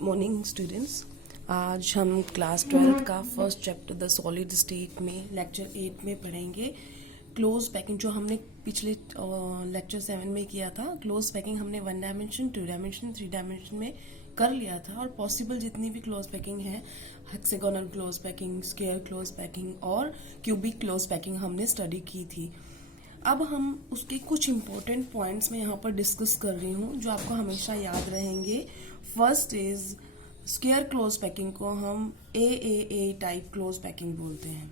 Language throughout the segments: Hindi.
Morning students. आज हम क्लास 12 का first chapter the solid state में लेक्चर 8 में पढ़ेंगे क्लोज पैकिंग। जो हमने पिछले लेक्चर 7 में किया था, क्लोज पैकिंग हमने 1 डायमेंशन, 2 डायमेंशन, 3 डायमेंशन में कर लिया था। और पॉसिबल जितनी भी क्लोज पैकिंग है, hexagonal close packing, square close packing और क्यूबिक क्लोज पैकिंग हमने स्टडी की थी। अब हम उसके कुछ इंपॉर्टेंट पॉइंट्स में यहाँ पर डिस्कस कर रही हूँ जो आपको हमेशा याद रहेंगे। First is square close packing को हम ए टाइप क्लोज पैकिंग बोलते हैं,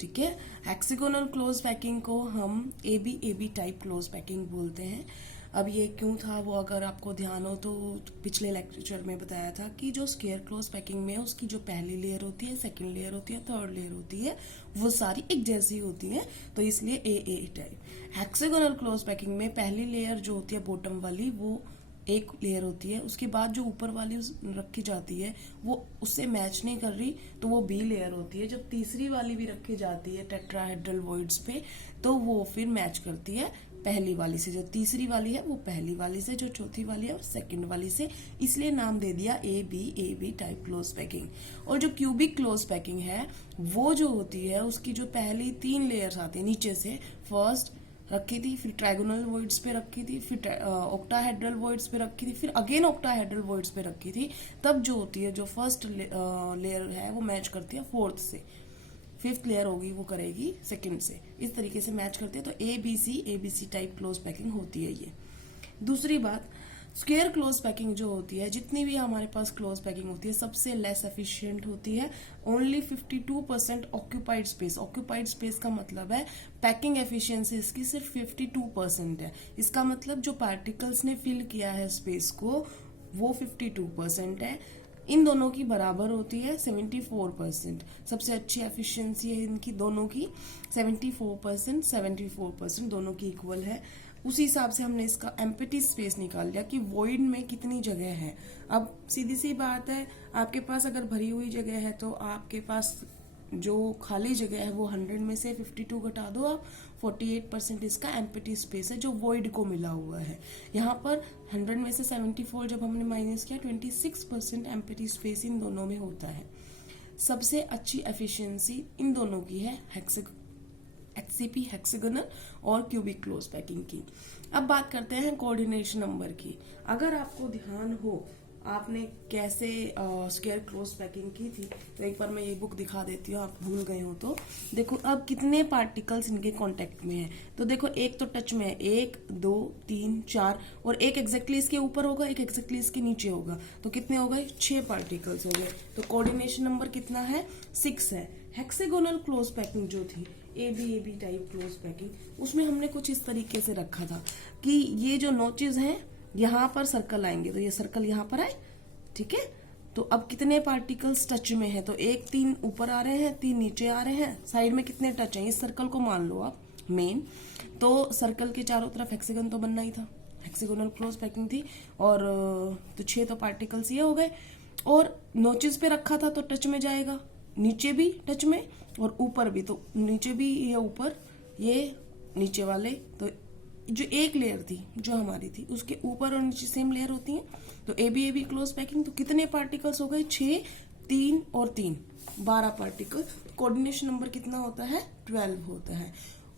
ठीक है। हेक्सागोनल क्लोज पैकिंग को हम A B type close packing बोलते हैं। अब ये क्यों था वो अगर आपको ध्यान हो तो पिछले लेक्चर में बताया था कि जो स्क्वायर क्लोज पैकिंग में उसकी जो पहली लेयर होती है, सेकंड लेयर होती है, थर्ड लेयर होती है, वो सारी एक जैसी होती है, तो इसलिए ए टाइप। हेक्सागोनल क्लोज पैकिंग में पहली लेयर जो होती है बॉटम वाली वो एक लेयर होती है, उसके बाद जो ऊपर वाली रखी जाती है वो उससे मैच नहीं कर रही तो वो बी लेयर होती है। जब तीसरी वाली भी रखी जाती है टेट्राहेड्रल वॉइड्स पे तो वो फिर मैच करती है पहली वाली से। जो तीसरी वाली है वो पहली वाली से, जो चौथी वाली है वो सेकंड वाली से, इसलिए नाम दे दिया A B type close packing. और जो क्यूबिक क्लोज पैकिंग है वो जो होती है उसकी जो पहली 3 लेयर्स आती है नीचे से, फर्स्ट रखी थी, फिर ट्रायगोनल वॉइड्स पे रखी थी, फिर ऑक्टाहेड्रल वॉइड्स पे रखी थी, फिर अगेन ऑक्टाहेड्रल वॉइड्स पे रखी थी, तब जो होती है जो फर्स्ट लेयर है वो मैच करती है फोर्थ से, फिफ्थ लेयर होगी वो करेगी सेकंड से, इस तरीके से मैच करते हैं। तो A B C type close packing होती है ये। दूसरी बात, स्क्वायर क्लोज पैकिंग जो होती है, जितनी भी हमारे पास क्लोज पैकिंग होती है सबसे लेस एफिशिएंट होती है। Only 52% occupied space. Occupied space का मतलब है पैकिंग एफिशिएंसी इसकी सिर्फ 52% है। इसका मतलब जो पार्टिकल्स ने फिल किया है स्पेस को वो 52% है। इन दोनों की बराबर होती है 74%। सबसे अच्छी एफिशिएंसी है इनकी दोनों की 74% दोनों की इक्वल है। उसी हिसाब से हमने इसका एम्प्टी स्पेस निकाल लिया कि वॉइड में कितनी जगह है। अब सीधी सी बात है, आपके पास अगर भरी हुई जगह है तो आपके पास जो खाली जगह है वो 100 में से 52 घटा दो आप, 48% इसका एम्प्टी स्पेस है जो वॉइड को मिला हुआ है। यहाँ पर 100 में से 74 जब हमने माइनस किया, 26% एम्प्टी स्पेस इन दोनों में होता है। सबसे अच्छी एफिशिएंसी इन दोनों की है HCP हेक्सागोनल और क्यूबिक क्लोज पैकिंग की। अब बात करते हैं कोऑर्डिनेशन नंबर की। अगर आपको ध्यान हो आपने कैसे स्क्वायर क्लोज पैकिंग की थी तो एक बार मैं ये बुक दिखा देती हूँ, आप भूल गए हो तो। देखो अब कितने पार्टिकल्स इनके कांटेक्ट में है, तो देखो एक तो टच में है, 1 2 3 4, और एक एग्जैक्टली इसके ऊपर होगा, एक एग्जैक्टली इसके नीचे होगा, तो कितने हो गए, 6 पार्टिकल्स हो गए। तो कोऑर्डिनेशन नंबर कितना है, 6 है। हेक्सागोनल क्लोज पैकिंग जो थी A B type close packing, उसमें हमने कुछ इस तरीके से रखा था कि ये जो नोचेस हैं यहाँ पर सर्कल आएंगे, तो ये सर्कल यहाँ पर आए, ठीक है। तो अब कितने पार्टिकल्स टच में है, तो 1 3 ऊपर आ रहे हैं, 3 नीचे आ रहे हैं, साइड में कितने टच हैं, इस सर्कल को मान लो आप मेन। तो सर्कल के चारों तरफ हेक्सागन तो बनना ही था, हेक्सागोनल क्लोज पैकिंग थी, और तो 6 तो पार्टिकल्स ये हो गए। और नोचेस पे रखा था तो टच में जाएगा, नीचे भी टच में और ऊपर भी, तो नीचे भी ये ऊपर, ये नीचे वाले, तो जो एक लेयर थी जो हमारी थी उसके ऊपर और नीचे सेम लेयर होती है। तो ए बी क्लोज पैकिंग, तो कितने पार्टिकल्स हो गए, 6 3 और 3 12 पार्टिकल। कोऑर्डिनेशन नंबर कितना होता है, 12 होता है।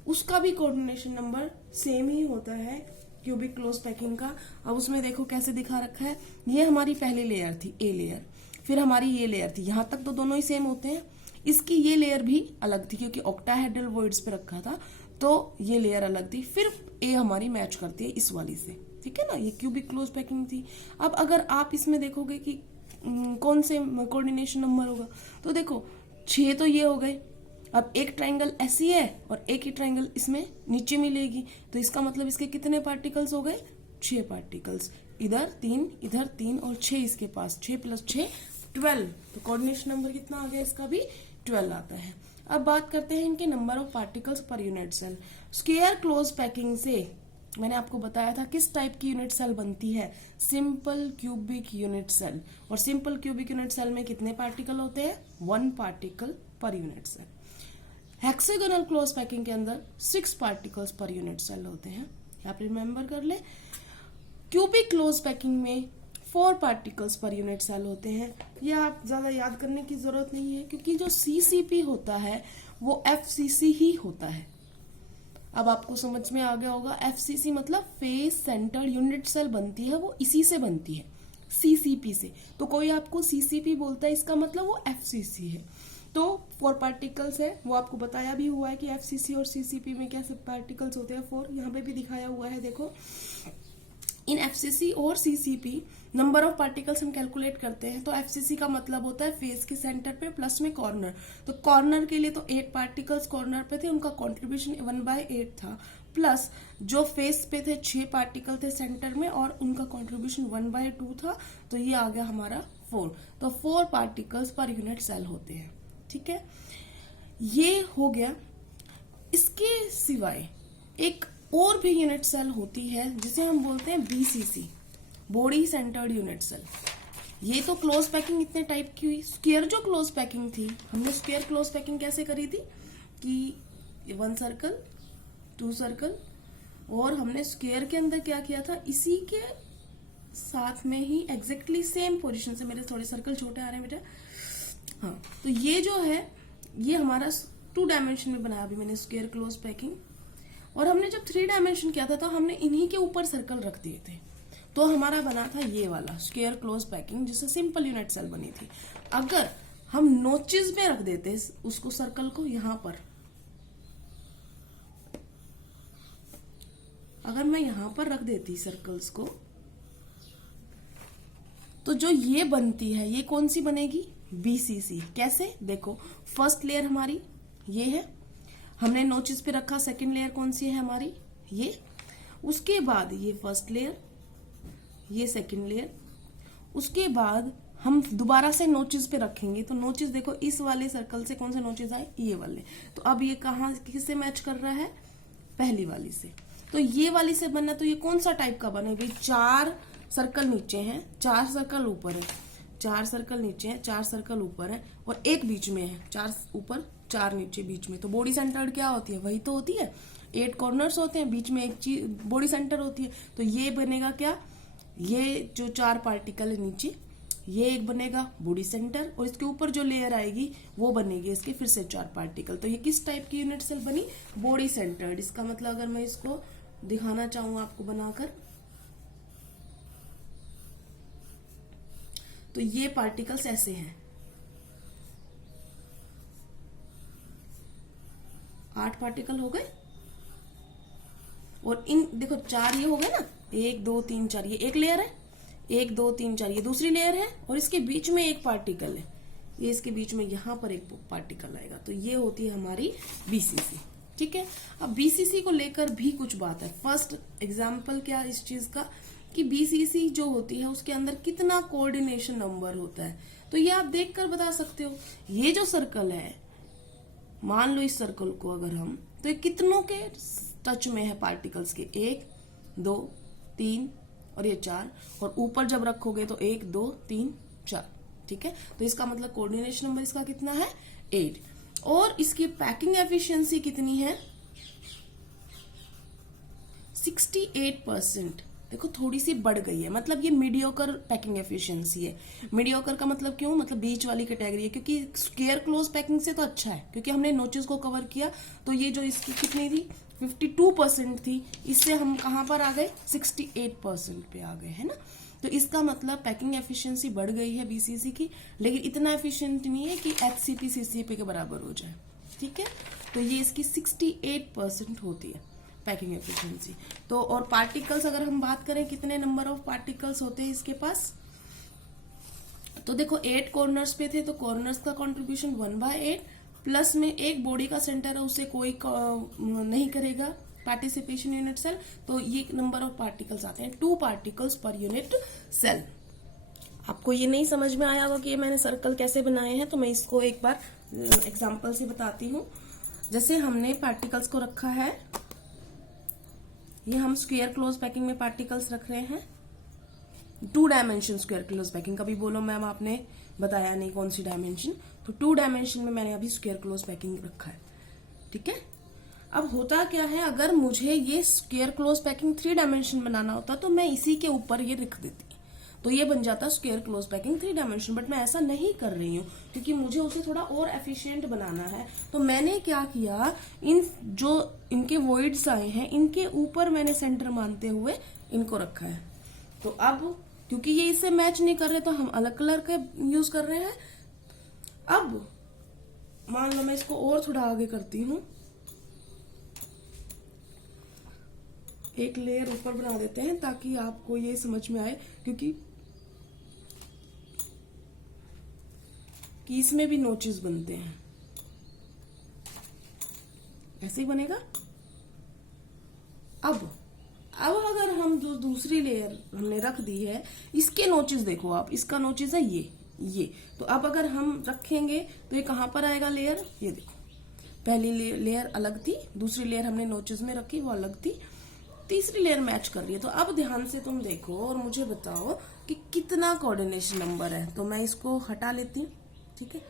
उसका भी कोऑर्डिनेशन नंबर सेम ही होता है क्यूबिक क्लोज पैकिंग का। अब उसमें देखो कैसे दिखा रखा है, ये हमारी पहली लेयर थी ए लेयर, फिर हमारी ये लेयर थी, यहां तक तो दोनों ही सेम होते हैं। इसकी ये लेयर भी अलग थी क्योंकि ऑक्टाहेड्रल वॉइड्स पे रखा था, तो ये लेयर अलग थी। फिर ए हमारी मैच करती है इस वाली से, ठीक है ना, ये क्यूबिक क्लोज पैकिंग थी। अब अगर आप इसमें देखोगे कि कौन से कोऑर्डिनेशन नंबर होगा, तो देखो 6 तो ये हो गए। अब एक ट्रायंगल ऐसी है और एक ही ट्रायंगल इसमें नीचे मिलेगी, तो इसका मतलब इसके कितने पार्टिकल्स हो गए, 6 पार्टिकल्स। इधर 3 और 6 इसके पास, 6 + 6 12। तो कोऑर्डिनेशन नंबर कितना आ गया, इसका भी 12 आता है। अब बात करते हैं इनके number of particles per unit cell. Square close packing से मैंने आपको बताया था किस टाइप की यूनिट सेल बनती है, सिंपल क्यूबिक यूनिट सेल। और सिंपल क्यूबिक यूनिट सेल में कितने पार्टिकल होते हैं, 1 particle per unit cell. Hexagonal close packing के अंदर 6 पार्टिकल्स पर यूनिट सेल होते हैं, आप रिमेंबर कर ले। क्यूबिक क्लोज पैकिंग में 4 पार्टिकल्स पर यूनिट सेल होते हैं। ये आप ज्यादा याद करने की जरूरत नहीं है, क्योंकि जो सीसीपी होता है वो एफसीसी ही होता है। अब आपको समझ में आ गया होगा, एफसीसी मतलब फेस सेंटर्ड यूनिट सेल बनती है, वो इसी से बनती है, सीसीपी से। तो कोई आपको सीसीपी बोलता है, इसका मतलब वो एफसीसी है। तो 4 पार्टिकल्स है, वो आपको बताया भी हुआ है कि एफसीसी और सीसीपी में क्या सब पार्टिकल्स होते हैं, 4। यहाँ पे भी दिखाया हुआ है, देखो। इन एफसीसी और सीसीपी नंबर ऑफ पार्टिकल्स हम कैलकुलेट करते हैं। तो एफसीसी का मतलब होता है फेस के सेंटर पे प्लस में कॉर्नर। तो कॉर्नर के लिए तो 8 पार्टिकल्स कॉर्नर पे थे, उनका कंट्रीब्यूशन 1/8 था, प्लस जो फेस पे थे 6 पार्टिकल थे सेंटर में और उनका कंट्रीब्यूशन 1/2 था। तो ये आ गया हमारा 4। तो 4 पार्टिकल्स पर यूनिट सेल होते हैं, ठीक है। ये हो गया। इसके सिवाय एक और भी यूनिट सेल होती है जिसे हम बोलते हैं BCC, body centred unit cell. ये तो क्लोज पैकिंग इतने टाइप की हुई। स्क्वायर जो क्लोज पैकिंग थी, हमने स्क्वायर क्लोज पैकिंग कैसे करी थी कि 1 सर्कल 2 सर्कल, और हमने स्क्वायर के अंदर क्या किया था, इसी के साथ में ही एग्जैक्टली सेम पोजीशन से, मेरे थोड़े सर्कल छोटे आ रहे हैं बेटा, हाँ। तो ये जो है ये हमारा 2 डायमेंशन में बनाया अभी मैंने स्क्वायर क्लोज पैकिंग। और हमने जब 3 डायमेंशन किया था तो हमने इन्हीं के ऊपर सर्कल रख दिए थे, तो हमारा बना था ये वाला स्क्वायर क्लोज पैकिंग, जिससे सिंपल यूनिट सेल बनी थी। अगर हम नोचेस में रख देते उसको, सर्कल को यहां पर, अगर मैं यहां पर रख देती सर्कल्स को, तो जो ये बनती है ये कौन सी बनेगी, बीसीसी। कैसे, देखो फर्स्ट लेयर हमारी ये है, हमने नोचेस पे रखा। सेकंड लेयर कौन सी है हमारी, ये। उसके बाद ये फर्स्ट लेयर, ये सेकंड लेयर। उसके बाद हम दोबारा से नोचेस पे रखेंगे, तो नोचेस देखो इस वाले सर्कल से कौन से नोचेस आए, ये वाले। तो अब ये कहाँ किससे मैच कर रहा है, पहली वाली से। तो ये वाली से बनना, तो ये कौन सा टाइप का बने भाई, 4 सर्कल नीचे हैं, 4 सर्कल ऊपर है, 4 सर्कल नीचे हैं, 4 सर्कल ऊपर है, और एक बीच में है, 4 ऊपर 4 नीचे बीच में। तो बॉडी सेंटर्ड क्या होती है, वही तो होती है। 8 कॉर्नर्स होते हैं, बीच में एक चीज बॉडी सेंटर होती है। तो ये बनेगा क्या, ये जो 4 पार्टिकल है नीचे, ये एक बनेगा बॉडी सेंटर, और इसके ऊपर जो लेयर आएगी वो बनेगी इसके फिर से 4 पार्टिकल। तो ये किस टाइप की यूनिट सेल बनी, बॉडी सेंटर्ड। इसका मतलब अगर मैं इसको दिखाना चाहूँ आपको बनाकर, तो ये पार्टिकल्स ऐसे हैं, 8 पार्टिकल हो गए, और इन देखो 4 ये हो गए ना, 1 2 3 4, ये एक लेयर है, 1 2 3 4 ये दूसरी लेयर है, और इसके बीच में एक पार्टिकल है, ये इसके बीच में यहां पर एक पार्टिकल आएगा। तो ये होती है हमारी बीसीसी, ठीक है। अब बीसीसी को लेकर भी कुछ बात है। फर्स्ट एग्जाम्पल क्या इस चीज का, कि बीसीसी जो होती है उसके अंदर कितना कोऑर्डिनेशन नंबर होता है, तो ये आप देखकर बता सकते हो। ये जो सर्कल है, मान लो इस सर्कल को अगर हम, तो ये कितनों के टच में है पार्टिकल्स के, 1 2 3 और ये 4, और ऊपर जब रखोगे तो 1 2 3 4, ठीक है। तो इसका मतलब कोऑर्डिनेशन नंबर इसका कितना है, 8। और इसकी पैकिंग एफिशिएंसी कितनी है, 68%। देखो थोड़ी सी बढ़ गई है, मतलब ये मीडियोकर पैकिंग एफिशिएंसी है। मीडियोकर का मतलब क्यों, मतलब बीच वाली कैटेगरी है, क्योंकि स्क्वायर क्लोज पैकिंग से तो अच्छा है, क्योंकि हमने नोचेस को कवर किया। तो ये जो इसकी कितनी थी, 52% थी, इससे हम कहां पर आ गए, 68% पे आ गए, है ना। तो इसका मतलब पैकिंग एफिशिएंसी बढ़ गई है बीसीसी की, लेकिन इतना एफिशिएंट नहीं है कि एचसीपी सीसीपी के बराबर हो जाए, ठीक है। तो ये इसकी 68% होती है पैकिंग एफिशिएंसी। तो और पार्टिकल्स अगर हम बात करें, कितने नंबर ऑफ पार्टिकल्स होते हैं इसके पास, तो देखो 8 कॉर्नर्स पे थे, तो कॉर्नर्स का कंट्रीब्यूशन 1/8, प्लस में एक बॉडी का सेंटर है, उसे कोई नहीं करेगा पार्टिसिपेशन यूनिट सेल, तो ये नंबर ऑफ पार्टिकल्स आते हैं 2 पार्टिकल्स पर यूनिट सेल। आपको ये नहीं समझ में आया होगा कि ये मैंने सर्कल कैसे बनाए हैं, तो मैं इसको एक बार एग्जांपल से बताती हूँ। जैसे हमने पार्टिकल्स को रखा है, ये हम स्क्वायर क्लोज पैकिंग में पार्टिकल्स रख रहे हैं, 2 डायमेंशन स्क्वायर क्लोज पैकिंग। कभी बोलो मैम आपने बताया नहीं कौन सी डायमेंशन, तो 2 डायमेंशन में मैंने अभी स्क्वायर क्लोज पैकिंग रखा है, ठीक है। अब होता क्या है, अगर मुझे ये स्क्वायर क्लोज पैकिंग 3 डायमेंशन बनाना होता तो मैं इसी के ऊपर ये रख देती, तो ये बन जाता square close packing 3 dimension. But मैं ऐसा नहीं कर रही हूँ क्योंकि मुझे उसे थोड़ा और एफिशिएंट बनाना है। तो मैंने क्या किया, इन जो इनके वॉइड्स आए हैं इनके ऊपर मैंने सेंटर मानते हुए इनको रखा है। तो अब क्योंकि ये इससे मैच नहीं कर रहे तो हम अलग कलर के यूज कर रहे हैं। अब मान लो मैं इसको और थोड़ा आगे करती हूँ, एक लेयर ऊपर बना देते हैं ताकि आपको ये समझ में आए, क्योंकि कि इसमें भी नोचेस बनते हैं। ऐसे ही बनेगा। अब अगर हम जो दूसरी लेयर हमने रख दी है, इसके नोचेस देखो आप, इसका नोचेस है ये। तो अब अगर हम रखेंगे तो ये कहां पर आएगा लेयर, ये देखो पहली लेयर अलग थी, दूसरी लेयर हमने नोचेस में रखी वो अलग थी, तीसरी लेयर मैच कर रही है। तो अब ध्यान से तुम देखो और मुझे बताओ कि कितना कोऑर्डिनेशन नंबर है। तो मैं इसको हटा लेती हूँ, ठीक है।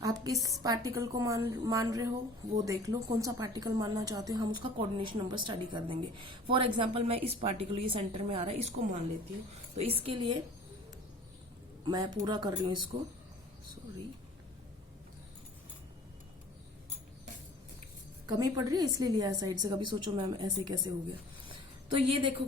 आप किस पार्टिकल को मान रहे हो वो देख लो, कौन सा पार्टिकल मानना चाहते हो, हम उसका कोऑर्डिनेशन नंबर स्टडी कर देंगे। फॉर एग्जांपल मैं इस पार्टिकल, ये सेंटर में आ रहा है, इसको मान लेती हूँ। तो इसके लिए मैं पूरा कर रही हूँ इसको, सॉरी कमी पड़ रही है इसलिए लिया साइड से, कभी सोचो मैम ऐसे कैसे हो गया। तो ये देखो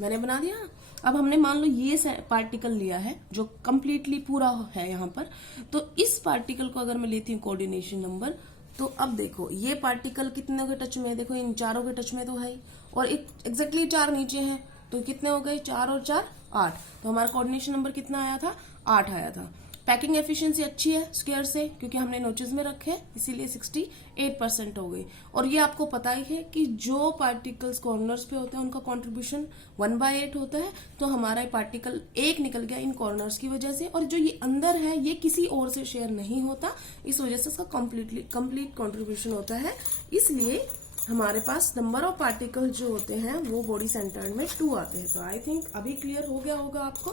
मैंने बना दिया। अब हमने मान लो ये पार्टिकल लिया है जो कंप्लीटली पूरा है यहाँ पर। तो इस पार्टिकल को अगर मैं लेती हूँ कोऑर्डिनेशन नंबर, तो अब देखो ये पार्टिकल कितने के टच में है, देखो इन चारों के टच में तो है ही, और एग्जैक्टली 4 नीचे हैं, तो कितने हो गए 4 और 4 8। तो हमारा कोऑर्डिनेशन नंबर कितना आया था, 8 आया था। पैकिंग एफिशिएंसी अच्छी है स्क्वायर से क्योंकि हमने नोचेस में रखे, इसीलिए 68% हो गई। और ये आपको पता ही है कि जो पार्टिकल्स कॉर्नर्स पे होते हैं उनका कंट्रीब्यूशन 1/8 होता है। तो हमारा ये पार्टिकल एक निकल गया इन कॉर्नर्स की वजह से, और जो ये अंदर है ये किसी और से शेयर नहीं होता, इस वजह से इसका कंप्लीट कॉन्ट्रीब्यूशन होता है। इसलिए हमारे पास नंबर ऑफ पार्टिकल जो होते हैं वो बॉडी सेंटर में 2 आते हैं। तो आई थिंक अभी क्लियर हो गया होगा आपको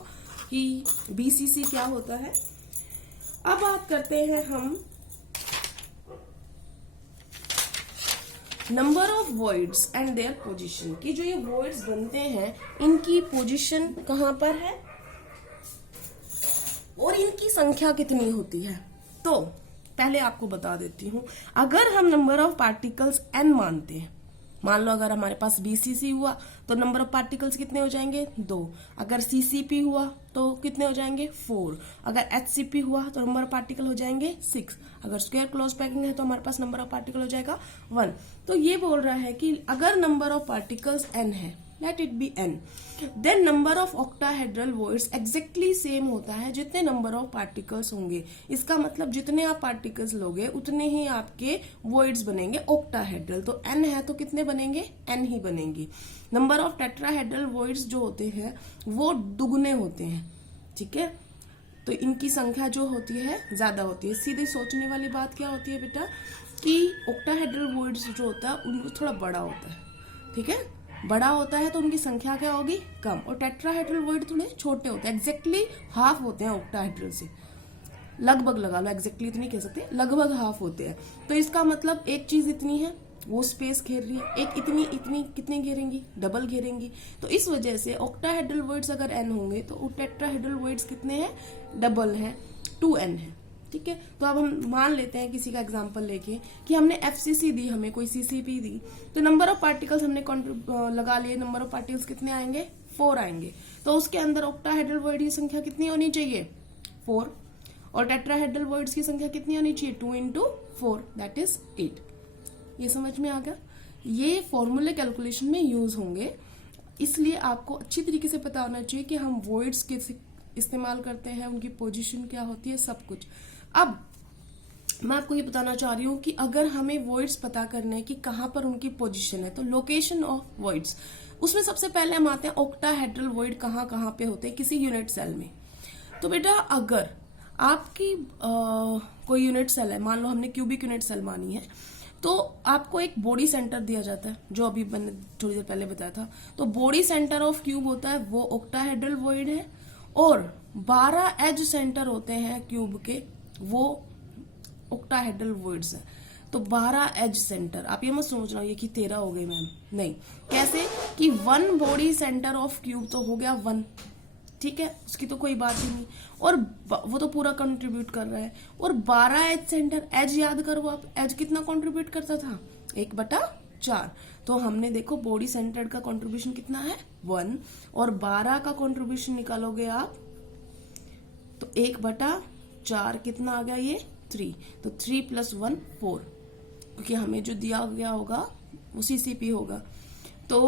कि BCC क्या होता है। अब बात करते हैं हम number of voids and their position की। जो ये वॉइड्स बनते हैं इनकी पोजीशन कहां पर है और इनकी संख्या कितनी होती है। तो पहले आपको बता देती हूं, अगर हम नंबर ऑफ पार्टिकल्स n मानते हैं, मान लो अगर हमारे पास BCC हुआ तो नंबर ऑफ पार्टिकल्स कितने हो जाएंगे 2। अगर CCP हुआ तो कितने हो जाएंगे 4। अगर HCP हुआ तो नंबर ऑफ पार्टिकल हो जाएंगे 6। अगर स्क्वायर क्लोज पैकिंग है तो हमारे पास नंबर ऑफ पार्टिकल हो जाएगा 1। तो ये बोल रहा है कि अगर नंबर ऑफ पार्टिकल्स n है, let it be n, then number of octahedral voids exactly same होता है जितने नंबर ऑफ पार्टिकल्स होंगे। इसका मतलब जितने आप पार्टिकल्स लोगे उतने ही आपके वॉइड्स बनेंगे ऑक्टाहेड्रल। तो n है तो कितने बनेंगे, n ही बनेंगे। नंबर ऑफ टेट्राहेड्रल वॉइड्स जो होते हैं वो दुगने होते हैं, ठीक है। तो इनकी संख्या जो होती है ज्यादा होती है। सीधी सोचने वाली बात क्या होती है बेटा कि ऑक्टाहेड्रल वॉइड्स जो होता है उनको थोड़ा बड़ा होता है, ठीक है। बड़ा होता है तो उनकी संख्या क्या होगी, कम। और टेट्राहेड्रल वॉइड थोड़े छोटे होते हैं, एग्जैक्टली हाफ होते हैं ऑक्टाहेड्रल से, लगभग लगा लो, एग्जैक्टली तो नहीं कह सकते, लगभग हाफ होते हैं। तो इसका मतलब एक चीज इतनी है वो स्पेस घेर रही है, एक इतनी कितनी घेरेंगी, डबल घेरेंगी। तो इस वजह से ऑक्टाहेड्रल वॉइड्स अगर n होंगे तो टेट्राहेड्रल वॉइड्स कितने हैं, डबल है, 2n है, ठीक है। तो अब हम मान लेते हैं किसी का एग्जांपल लेके कि हमने FCC दी, हमें कोई CCP दी, तो नंबर ऑफ पार्टिकल्स हमने लगा लिए, नंबर ऑफ पार्टिकल्स कितने आएंगे 4 आएंगे। तो उसके अंदर ऑक्टाहेड्रल वॉइड की संख्या कितनी होनी चाहिए 4, और टेट्राहेड्रल वॉइड्स की संख्या कितनी होनी चाहिए 2 × 4 दैट इज 8। ये समझ में आ गया। ये फॉर्मूले कैलकुलेशन में यूज होंगे, इसलिए आपको अच्छी तरीके से पता होना चाहिए कि हम वॉइड्स कैसे इस्तेमाल करते हैं, उनकी पोजीशन क्या होती है, सब कुछ। अब मैं आपको ये बताना चाह रही हूँ कि अगर हमें वॉइड्स पता करना है कि कहाँ पर उनकी पोजीशन है, तो लोकेशन ऑफ वॉइड्स, उसमें सबसे पहले हम आते हैं ऑक्टाहेड्रल वॉइड कहाँ कहाँ पे होते हैं किसी यूनिट सेल में। तो बेटा अगर आपकी कोई यूनिट सेल है, मान लो हमने क्यूबिक यूनिट सेल मानी है, तो आपको एक बॉडी सेंटर दिया जाता है जो अभी मैंने थोड़ी देर पहले बताया था। तो बॉडी सेंटर ऑफ क्यूब होता है वो ऑक्टाहेड्रल वॉइड है, और 12 एज सेंटर होते हैं क्यूब के वो ऑक्टाहेड्रल वॉइड्स है। तो 12 एज सेंटर, आप ये मत सोचना ये कि 13 हो गए मैम, नहीं। कैसे कि 1 बॉडी सेंटर ऑफ क्यूब तो हो गया 1, ठीक है, उसकी तो कोई बात ही नहीं। और वो तो पूरा कंट्रीब्यूट कर रहा है। और 12 एज सेंटर, एज याद करो आप, एज कितना कंट्रीब्यूट करता था, 1/4। तो हमने देखो बॉडी सेंटर्ड का कंट्रीब्यूशन कितना है 1, और 12 का कंट्रीब्यूशन निकालोगे आप तो 1/4 कितना आ गया ये 3, तो 3 + 1 4, क्योंकि हमें जो दिया गया होगा वो सीसीपी होगा। तो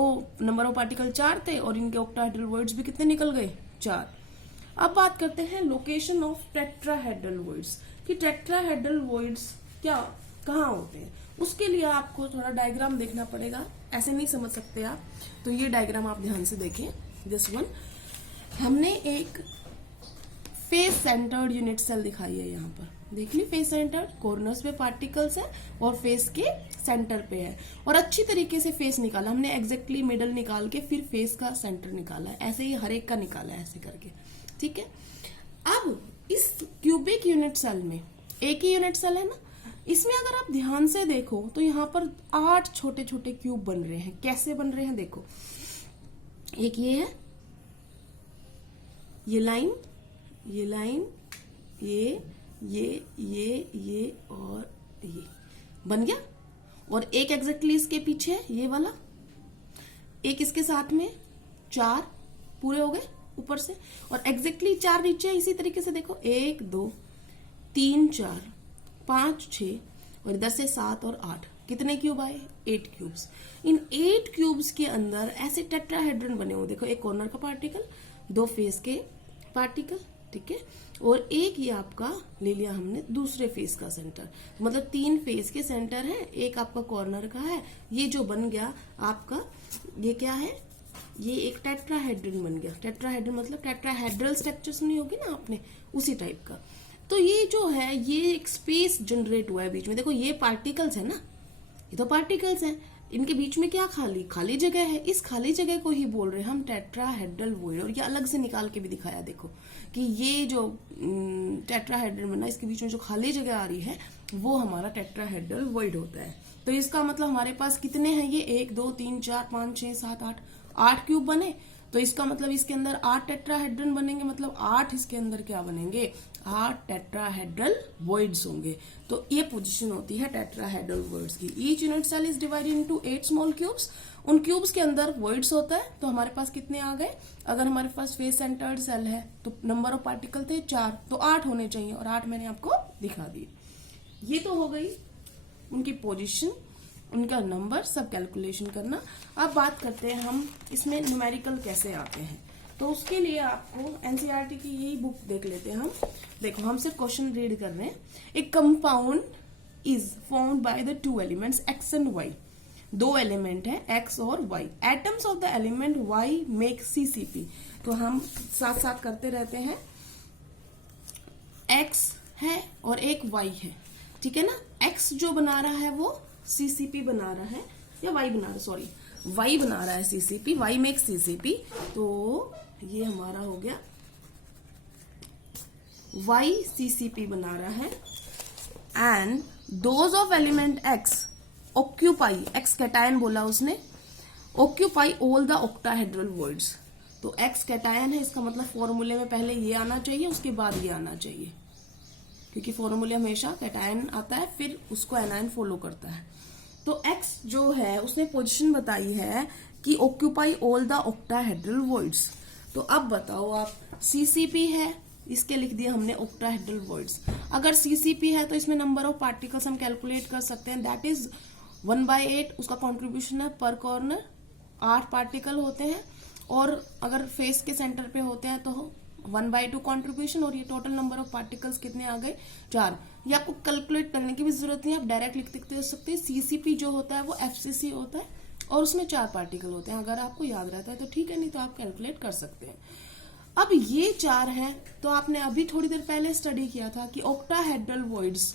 नंबर ऑफ पार्टिकल 4 थे और इनके ऑक्टाहेड्रल वॉइड्स भी कितने निकल गए 4। अब बात करते हैं लोकेशन ऑफ टेट्राहेड्रल वॉइड्स, कि टेट्राहेड्रल वॉइड्स क्या कहाँ होते हैं। उसके लिए आपको थोड़ा डायग्राम देखना पड़ेगा, ऐसे नहीं समझ सकते आप। तो ये डायग्राम आप ध्यान से देखें, दिस वन। हमने एक फेस सेंटर्ड यूनिट सेल दिखाई है यहाँ पर, देख ली, फेस सेंटर्ड, कॉर्नर्स पे पार्टिकल्स है और फेस के सेंटर पे है, और अच्छी तरीके से फेस निकाला हमने, एग्जैक्टली मिडल निकाल के फिर फेस का सेंटर निकाला है, ऐसे ही हर एक का निकाला है ऐसे करके, ठीक है। अब इस क्यूबिक यूनिट सेल में एक ही यूनिट सेल है ना, इसमें अगर आप ध्यान से देखो तो यहाँ पर 8 छोटे छोटे क्यूब बन रहे हैं। कैसे बन रहे हैं देखो, एक ये है, ये लाइन, ये लाइन, ये और ये बन गया। और एक एग्जैक्टली इसके पीछे ये वाला, एक इसके साथ में 4 पूरे हो गए ऊपर से, और एग्जैक्टली 4 नीचे। इसी तरीके से देखो 1 2 3 4 5 6 और इधर से 7 और 8, कितने क्यूब आए 8 क्यूब्स। इन 8 क्यूब्स के अंदर ऐसे टेट्राहेड्रन बने हुए, देखो एक कॉर्नर का पार्टिकल, 2 फेस के पार्टिकल, ठीक है, और एक ये आपका ले लिया हमने दूसरे फेस का सेंटर, मतलब 3 फेस के सेंटर है, एक आपका कॉर्नर का है। ये जो बन गया आपका, ये क्या है, ये एक टेट्राहेड्रन बन गया। टेट्राहेड्रन मतलब टेट्राहेड्रल स्ट्रक्चर सुनी होगी ना आपने, उसी टाइप का। तो ये जो है, ये एक स्पेस जनरेट हुआ है बीच में, देखो ये पार्टिकल्स है ना, ये तो पार्टिकल्स हैं, इनके बीच में क्या खाली जगह है। इस खाली जगह को ही बोल रहे हैं हम टेट्राहेड्रल वॉइड। और ये अलग से निकाल के भी दिखाया, देखो कि ये जो टेट्राहेड्रल बना, इसके बीच में जो खाली जगह आ रही है वो हमारा टेट्राहेड्रल वॉइड होता है। तो इसका मतलब हमारे पास कितने हैं, ये 1 2 3 4 5 6 7 8 क्यूब बने। तो इसका मतलब इसके अंदर 8 टेट्राहेड्रन बनेंगे, मतलब 8 इसके अंदर क्या बनेंगे, 8 टेट्राहेड्रल वॉइड्स होंगे। तो ये पोजीशन होती है टेट्राहेड्रल वॉइड्स की। Each unit cell is divided into 8 small cubes. उन क्यूब्स के अंदर वॉइड्स होता है। तो हमारे पास कितने आ गए, अगर हमारे पास फेस सेंटर्ड सेल है तो नंबर ऑफ पार्टिकल थे 4, तो 8 होने चाहिए, और 8 मैंने आपको दिखा दी। ये तो हो गई उनकी पोजीशन, उनका नंबर, सब कैलकुलेशन करना। अब बात करते हैं हम इसमें न्यूमेरिकल कैसे आते हैं। तो उसके लिए आपको एनसीईआरटी की यही बुक देख लेते हैं हम। देखो हम सिर्फ क्वेश्चन रीड कर रहे हैं। एक compound is formed by the 2 elements X and Y. 2 element है एक्स और Y. Atoms of the element Y make CCP. तो हम साथ साथ करते रहते हैं। एक्स है और एक वाई है, ठीक है ना। एक्स जो बना रहा है वो सीसीपी बना रहा है, या वाई बना रहा है, सॉरी वाई बना रहा है सीसीपी, वाई मेक सीसीपी। तो ये हमारा हो गया वाई सीसीपी बना रहा है। And those of element x occupy, x cation बोला उसने, occupy all the octahedral voids. तो एक्स कैटायन है, इसका मतलब फॉर्मूले में पहले ये आना चाहिए, उसके बाद ये आना चाहिए, क्योंकि फॉर्मूले हमेशा कैटायन आता है फिर उसको एनायन फॉलो करता है। तो एक्स जो है उसने पोजीशन बताई है कि occupy all the octahedral voids. तो अब बताओ आप, सीसीपी है, इसके लिख दिया हमने ऑक्टाहेड्रल वॉइड्स। अगर सीसीपी है तो इसमें नंबर ऑफ पार्टिकल्स हम कैलकुलेट कर सकते हैं, दैट इज 1/8 उसका कॉन्ट्रीब्यूशन है पर कॉर्नर, 8 पार्टिकल होते हैं। और अगर फेस के सेंटर पे होते हैं तो 1/2 कॉन्ट्रीब्यूशन, और ये टोटल नंबर ऑफ पार्टिकल्स कितने आ गए 4। ये आपको कैलकुलेट करने की भी जरूरत नहीं है, आप डायरेक्ट लिख सकते हैं। सीसीपी जो होता है वो एफसीसी होता है और उसमें 4 पार्टिकल होते हैं। अगर आपको याद रहता है तो ठीक है, नहीं तो आप कैलकुलेट कर सकते हैं। अब ये 4 हैं, तो आपने अभी थोड़ी देर पहले स्टडी किया था कि ऑक्टाहेड्रल वॉइड्स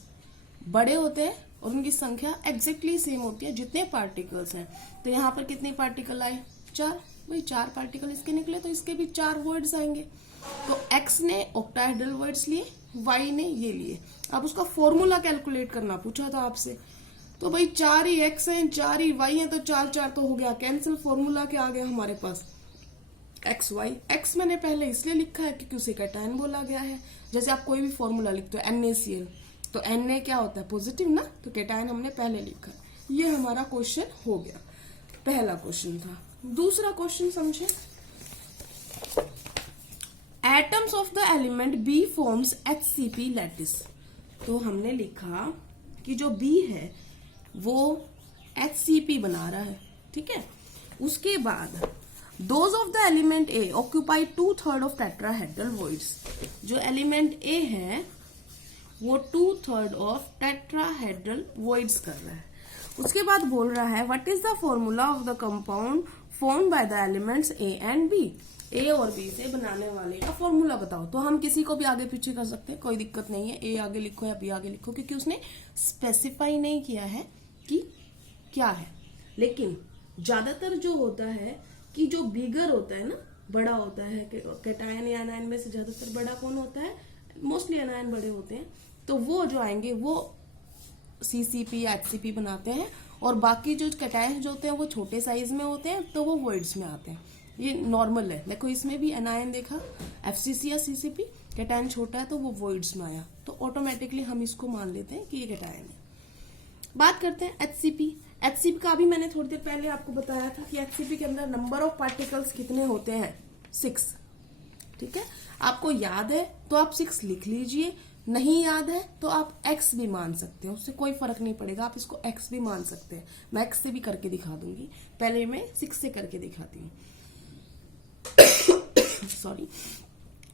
बड़े होते हैं और उनकी संख्या एग्जैक्टली सेम होती है जितने पार्टिकल्स हैं। तो यहाँ पर कितने पार्टिकल आए 4, वही 4 पार्टिकल इसके निकले, तो इसके भी 4 वॉइड्स आएंगे। तो x ने ऑक्टाहेड्रल वॉइड्स लिए, y ने ये लिए। अब उसका फॉर्मूला कैलकुलेट करना पूछा था आपसे, तो भाई 4 ही x हैं 4 ही y हैं, तो 4 4 तो हो गया कैंसिल, फॉर्मूला क्या आ गया हमारे पास एक्स वाई, एक्स मैंने पहले इसलिए लिखा है क्योंकि उसे कैटायन बोला गया है। जैसे आप कोई भी फॉर्मूला लिखते हो NaCl, तो Na क्या होता है, पॉजिटिव ना, तो कैटायन हमने पहले लिखा है। ये हमारा क्वेश्चन हो गया, पहला क्वेश्चन था। दूसरा क्वेश्चन समझे, atoms of the element B forms HCP lattice. तो हमने लिखा कि जो बी है वो HCP बना रहा है, ठीक है। उसके बाद those of the element A occupy 2/3 of tetrahedral voids. जो एलिमेंट ए है वो 2/3 ऑफ टेट्राहेड्रल वॉइड्स कर रहा है। उसके बाद बोल रहा है what is the formula of the compound formed by the elements A and B. A और बी से बनाने वाले का फॉर्मूला बताओ। तो हम किसी को भी आगे पीछे कर सकते हैं, कोई दिक्कत नहीं है। ए आगे लिखो या बी आगे लिखो, क्योंकि उसने स्पेसिफाई नहीं किया है कि क्या है। लेकिन ज्यादातर जो होता है कि जो बिगर होता है ना, बड़ा होता है, कैटायन या एनायन में से ज्यादातर बड़ा कौन होता है, मोस्टली एनायन बड़े होते हैं। तो वो जो आएंगे वो CCP या HCP बनाते हैं, और बाकी जो कैटायन जो होते हैं वो छोटे साइज में होते हैं, तो वो वॉइड्स में आते हैं। ये नॉर्मल है। देखो इसमें भी एनायन देखा, FCC या CCP, कैटायन छोटा है तो वो वॉइड्स में आया, तो ऑटोमेटिकली हम इसको मान लेते हैं कि ये कैटायन है। बात करते हैं HCP। HCP का भी मैंने थोड़ी देर पहले आपको बताया था कि HCP के अंदर नंबर ऑफ पार्टिकल्स कितने होते हैं, 6, ठीक है। आपको याद है तो आप 6 लिख लीजिए, नहीं याद है तो आप X भी मान सकते हो, उससे कोई फर्क नहीं पड़ेगा। आप इसको X भी मान सकते हैं, मैं X से भी करके दिखा दूंगी, पहले मैं 6 से करके दिखाती हूँ। सॉरी।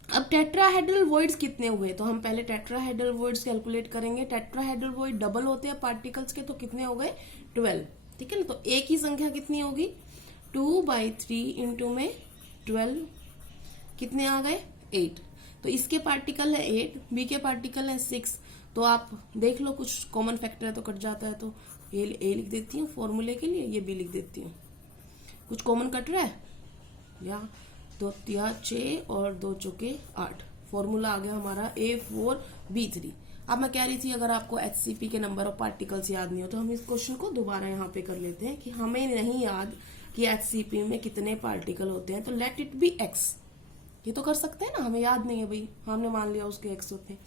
अब टेट्राहेड्रल वॉइड्स कितने हुए, तो हम पहले टेट्राहेड्रल वॉइड्स कैलकुलेट करेंगे। टेट्राहेड्रल वॉइड डबल होते हैं पार्टिकल्स के, तो कितने हो गए, 12, ठीक है ना। तो ए की संख्या कितनी होगी, 2/3 इंटू में 12, कितने आ गए, 8। तो इसके पार्टिकल है 8, बी के पार्टिकल है 6। तो आप देख लो, कुछ कॉमन फैक्टर है तो कट जाता है, तो ए लिख देती हूँ फॉर्मूले के लिए, ये बी लिख देती हूँ। कुछ कॉमन कट रहा है, या 2 3 6 और 2 चौके 8, फॉर्मूला आ गया हमारा A4B3। अब मैं कह रही थी अगर आपको HCP के नंबर ऑफ पार्टिकल्स याद नहीं हो तो हम इस क्वेश्चन को दोबारा यहाँ पे कर लेते हैं कि हमें नहीं याद कि HCP में कितने पार्टिकल होते हैं, तो लेट इट बी X। ये तो कर सकते हैं ना, हमें याद नहीं है भाई, हमने मान लिया उसके X होते हैं।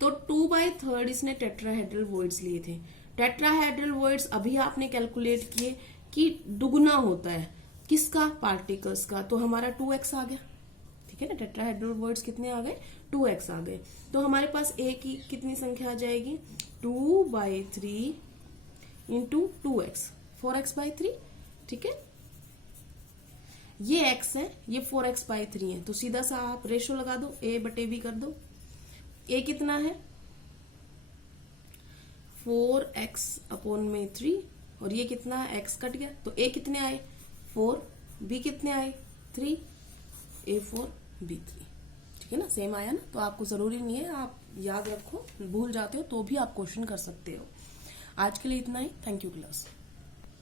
तो 2/3 इसने टेट्राहेड्रल वॉइड्स लिए थे। टेट्राहेड्रल वॉइड्स अभी आपने कैलकुलेट किए कि दुगुना होता है किसका, पार्टिकल्स का, तो हमारा 2X आ गया, ठीक है ना। टेट्राहेड्रल वॉइड्स कितने आ गए, 2X आ गए। तो हमारे पास A की कितनी संख्या आ जाएगी, 2/3 इंटू 2X, 4x/3, ठीक है। ये X है, ये 4x/3 है, तो सीधा सा आप रेशो लगा दो, A/B कर दो। A कितना है, 4x/3, और ये कितना है, X कट गया, तो A कितने आए, 4, B कितने आए, 3, A4B3, ठीक है ना, सेम आया ना। तो आपको जरूरी नहीं है, आप याद रखो, भूल जाते हो तो भी आप क्वेश्चन कर सकते हो। आज के लिए इतना ही, थैंक यू क्लास।